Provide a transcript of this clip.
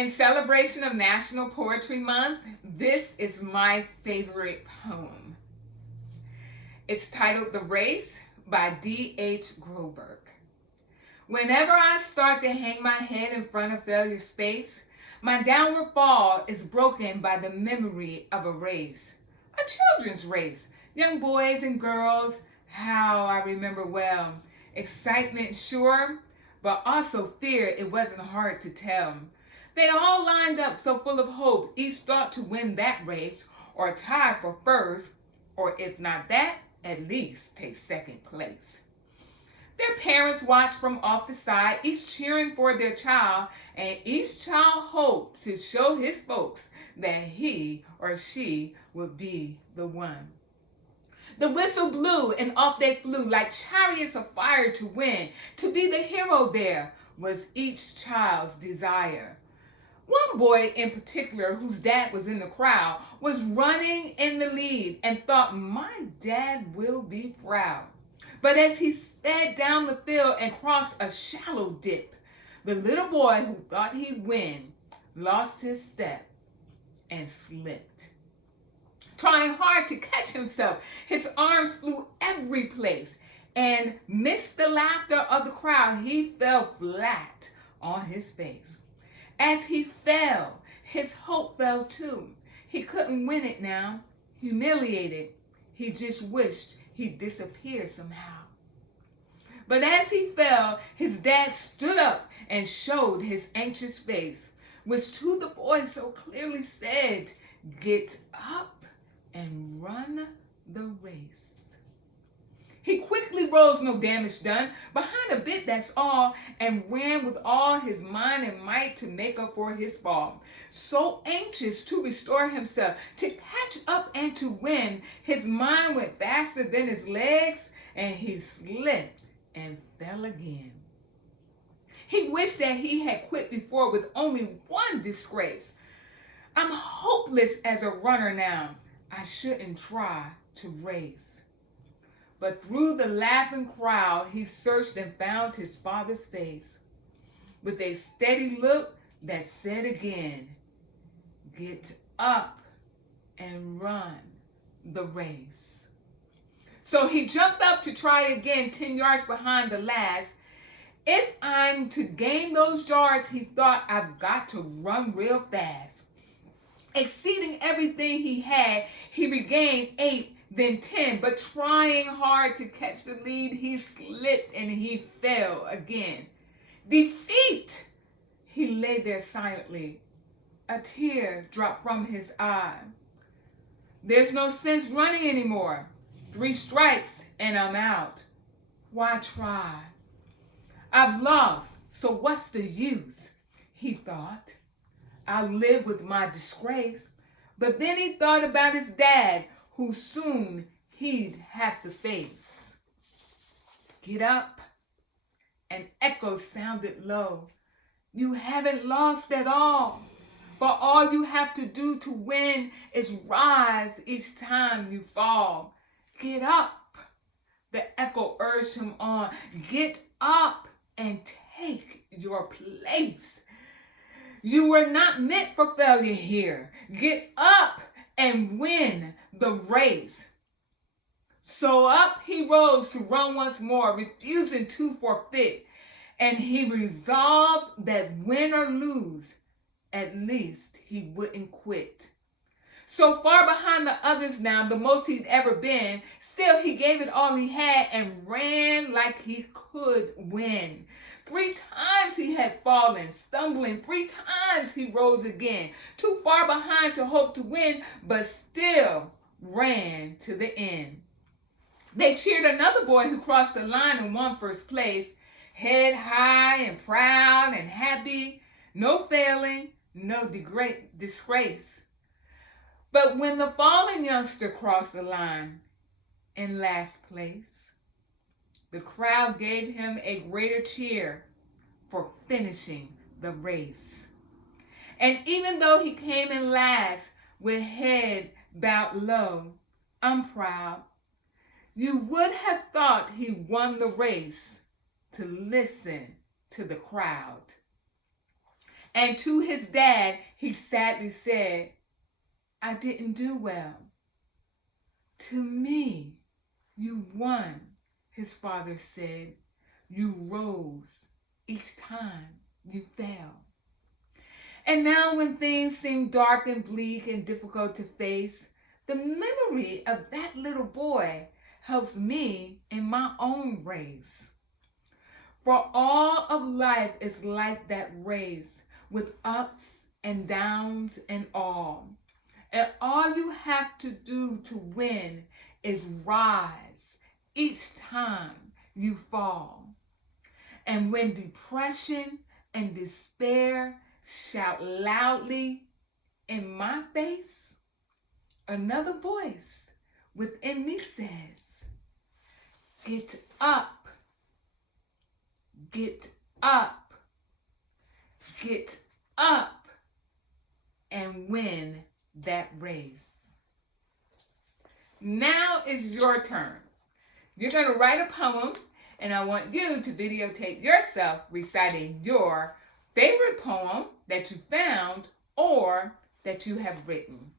In celebration of National Poetry Month, this is my favorite poem. It's titled The Race by D.H. Groberg. Whenever I start to hang my head in front of failure's face, my downward fall is broken by the memory of a race. A children's race. Young boys and girls, how I remember well. Excitement, sure, but also fear it wasn't hard to tell. They all lined up so full of hope, each thought to win that race, or tie for first, or if not that, at least take second place. Their parents watched from off the side, each cheering for their child, and each child hoped to show his folks that he or she would be the one. The whistle blew and off they flew like chariots of fire to win. To be the hero there was each child's desire. One boy in particular, whose dad was in the crowd, was running in the lead and thought, my dad will be proud. But as he sped down the field and crossed a shallow dip, the little boy who thought he'd win lost his step and slipped. Trying hard to catch himself, his arms flew every place and missed the laughter of the crowd. He fell flat on his face. As he fell, his hope fell too. He couldn't win it now. Humiliated, he just wished he'd disappear somehow. But as he fell, his dad stood up and showed his anxious face, which to the boy so clearly said, get up and run the race. He quickly rose, no damage done, behind a bit that's all, and ran with all his mind and might to make up for his fall. So anxious to restore himself, to catch up and to win, his mind went faster than his legs, and he slipped and fell again. He wished that he had quit before with only one disgrace. I'm hopeless as a runner now. I shouldn't try to race. But through the laughing crowd, he searched and found his father's face with a steady look that said again, get up and run the race. So he jumped up to try again, 10 yards behind the last. If I'm to gain those yards, he thought, I've got to run real fast. Exceeding everything he had, he regained 8, then 10, but trying hard to catch the lead, he slipped and he fell again. Defeat! He lay there silently. A tear dropped from his eye. There's no sense running anymore. 3 strikes and I'm out. Why try? I've lost, so what's the use? He thought. I'll live with my disgrace. But then he thought about his dad, who soon he'd have to face. Get up. An echo sounded low. You haven't lost at all. But all you have to do to win is rise each time you fall. Get up. The echo urged him on. Get up and take your place. You were not meant for failure here. Get up and win the race. So up he rose to run once more, refusing to forfeit. And he resolved that win or lose, at least he wouldn't quit. So far behind the others now, the most he'd ever been, still he gave it all he had and ran like he could win. 3 times he had fallen, stumbling. 3 times he rose again. Too far behind to hope to win, but still ran to the end. They cheered another boy who crossed the line and won first place. Head high and proud and happy. No failing, no disgrace. But when the fallen youngster crossed the line in last place, the crowd gave him a greater cheer for finishing the race. And even though he came in last with head bowed low, I'm proud. You would have thought he won the race to listen to the crowd. And to his dad, he sadly said, "I didn't do well." "To me, you won," his father said. "You rose each time you fell." And now, when things seem dark and bleak and difficult to face, the memory of that little boy helps me in my own race. For all of life is like that race, with ups and downs and all. And all you have to do to win is rise each time you fall. And when depression and despair shout loudly in my face, another voice within me says, "Get up, get up, get up, and win that race." Now is your turn. You're going to write a poem, and I want you to videotape yourself reciting your favorite poem that you found or that you have written.